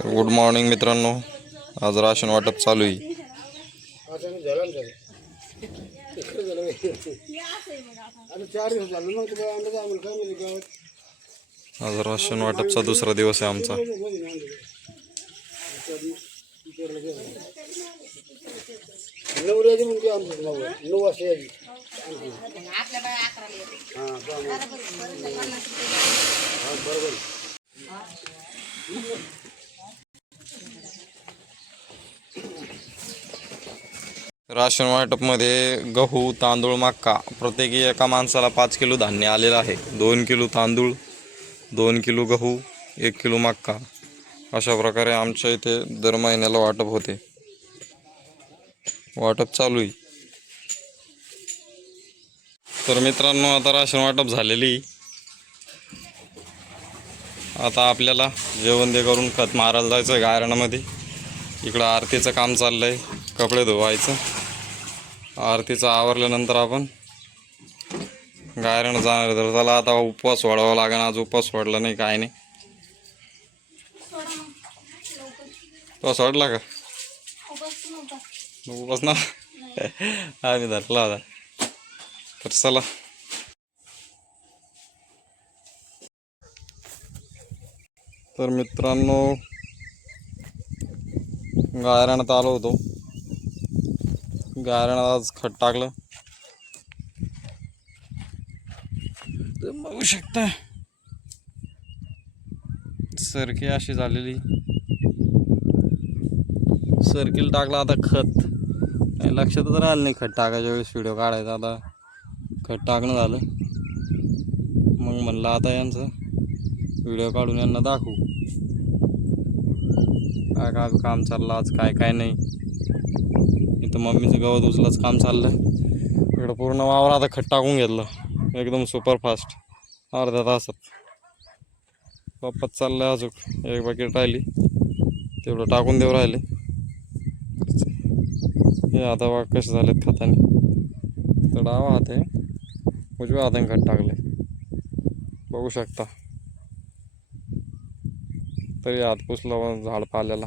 Good morning मित्रांनो. आज ration वाटप चालू आहे. आज राशन वाटपचा दुसरा दिवस आहे आमचा. राशन वाटपमध्ये गहू, तांदूळ, मक्का प्रत्येकी एका माणसाला 5 किलो धान्य आलेलं आहे. 2 किलो तांदूळ, 2 किलो गहू, 1 किलो मक्का अशा प्रकारे आमच्या इथे दर महिन्याला वाटप होते. वाटप चालू आहे. तर मित्रांनो, आता राशन वाटप झालेली. आता आपल्याला जेवण ते करून खत मारायला जायचं आहे गायरानामध्ये. इकडं आरतीचं काम चाललं आहे, कपडे धुवायचं. आरतीचं आवरल्यानंतर आपण गायरानं जाणार. तर त्याला आता उपवास सोडावा लागेल. आज उपवास सोडला नाही, काय नाही. तो सोडला का उपवास ना? आम्ही धरला होता. तर चला. तर मित्रांनो, गायरानात आलो होतो. गायरानात आज खत टाकलं. तर बघू शकता सरकी अशी झालेली. सर्किल टाकला. आता खत काही लक्षातच राहिलं नाही खत टाकायच्या वेळेस व्हिडिओ काढायचा. आता खत टाकणं झालं. मग म्हणलं आता यांचं व्हिडिओ काढून यांना दाखवू काय काय काम चाललं आज, काय काय नाही. इथं मम्मीचं गवत उचलाच काम चाललं. इकडं पूर्ण वावर आता खत टाकून घेतलं एकदम सुपरफास्ट अर्ध्या तासात. पप्पाच चाललंय. अजून एक बकेट राहिली, तेवढं टाकून देऊ राहिले. हे आता बघ कसे झालेत खताने. तर डावा हात आहे, उजव्या हाताने खत टाकले, बघू शकता. तरी हात पुसला झाड पाल्याला.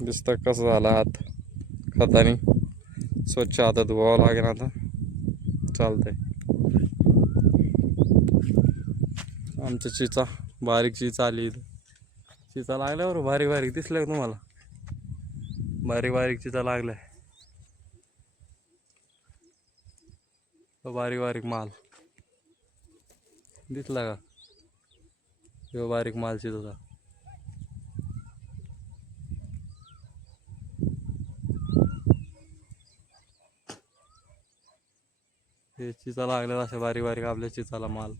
दिसतं कसं झालं हात खताने. स्वच्छ हातात धुवावं लागेल आता. चालतंय. आमच्या चिचा, बारीक चिचा आली. चिचा लागल्यावर बारीक बारीक दिसलं का तुम्हाला? बारीक बारीक चिचा लागलाय. बारीक बारीक माल दिसला का? हे बारीक माल चिचा. हे चिचा लागल्या अशा बारीक बारीक आपल्या चिचाला माल.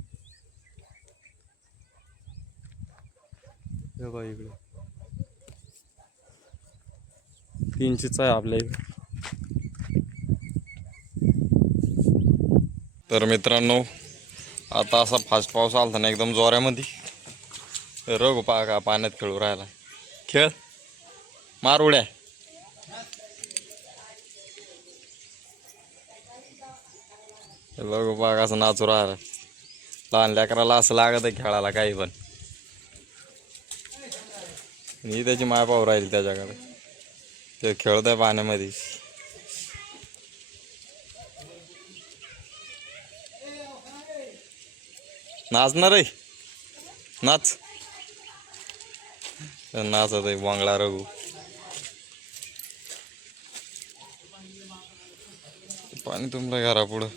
हे बघा इकडे 3 चिचा आहे आपल्या इकडे. तर मित्रांनो, आता असा फास्ट पाऊस आला ना एकदम जोऱ्यामध्ये. रघु का पाण्यात खेळू राहिला. खेळ, मार उड्या. रघु असं नाचू राहिला. लहान लेकराला असं लागत आहे खेळायला काही पण. ही त्याची माय पाहू राहील त्याच्याकडे. ते खेळत आहे पाण्यामध्ये. नाचणार आहे, नाच. नाचत आहे बांगडा रघु. पाणी तुंबलं घरापुढं.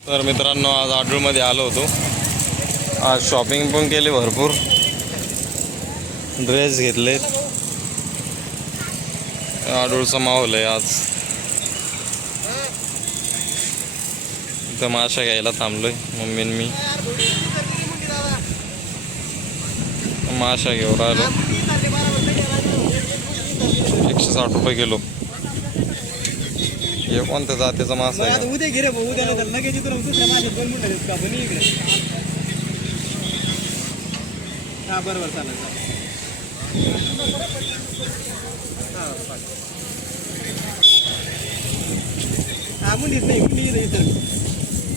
तर मित्रांनो, आज आडूळमध्ये आलो होतो. आज शॉपिंग पण केली भरपूर. ड्रेस घेतलेत. आडूळचा माहोल आहे आज. इथं माशा घ्यायला थांबलोय मम्मी आणि मी. माशा घेऊन राहिलो. 160 रुपये किलो. हे कोणत्या जातीचा मासा आहे?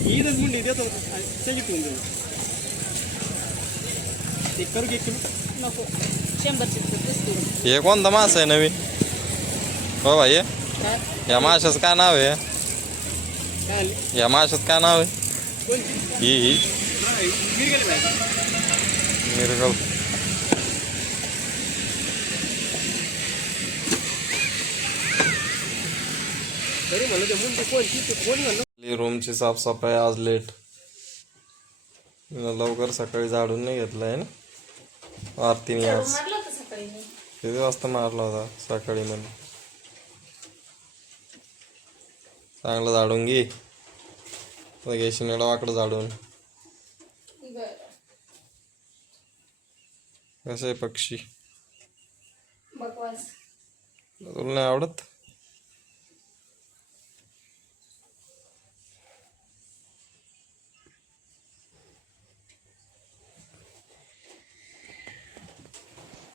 ईदच मुंडी देतो सगळी ठेवून देऊ ते करू घे नको 100 हे कोणता मासा आहे नवीन हो भाई या माशाचं काय नाव आहे काय या माशाचं काय नाव आहे कोणती ही गिरगेले पाहिजे मिरगल तरी म्हणलं ते मुंडी कोणती ते कोणी म्हणलं रूमची साफसफाई आज लेट लवकर सकाळी झाडून नाही घेतलं आहे ना आरतीने आज किती वाजता मारला होता सकाळी म्हणे चांगलं झाडून घे घेशील एवढं वाकडं झाडून कसं आहे पक्षी तुला नाही आवडत